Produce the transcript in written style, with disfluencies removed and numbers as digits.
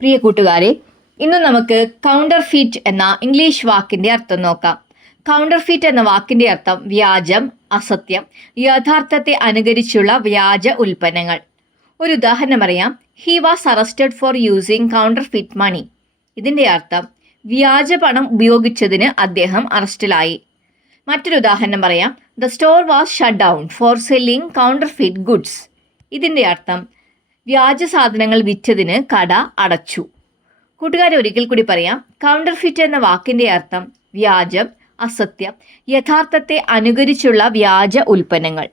പ്രിയ കൂട്ടുകാരെ, ഇന്ന് നമുക്ക് കൗണ്ടർഫീറ്റ് എന്ന ഇംഗ്ലീഷ് വാക്കിന്റെ അർത്ഥം നോക്കാം. കൗണ്ടർഫീറ്റ് എന്ന വാക്കിന്റെ അർത്ഥം വ്യാജം, അസത്യം, യഥാർത്ഥത്തെ അനുകരിച്ചുള്ള വ്യാജ ഉൽപ്പന്നങ്ങൾ. ഒരു ഉദാഹരണം പറയാം. He was arrested for using counterfeit money. ഇതിന്റെ അർത്ഥം വ്യാജ പണം ഉപയോഗിച്ചതിന് അദ്ദേഹം അറസ്റ്റിലായി. മറ്റൊരു ഉദാഹരണം പറയാം. The store was shut down for selling counterfeit goods. ഇതിന്റെ അർത്ഥം വ്യാജ സാധനങ്ങൾ വിറ്റതിന് കട അടച്ചു. കൂട്ടുകാരെ, ഒരിക്കൽ കൂടി പറയാം. കൗണ്ടർഫിറ്റ് എന്ന വാക്കിന്റെ അർത്ഥം വ്യാജം, അസത്യം, യഥാർത്ഥത്തെ അനുകരിച്ചുള്ള വ്യാജ ഉൽപ്പന്നങ്ങൾ.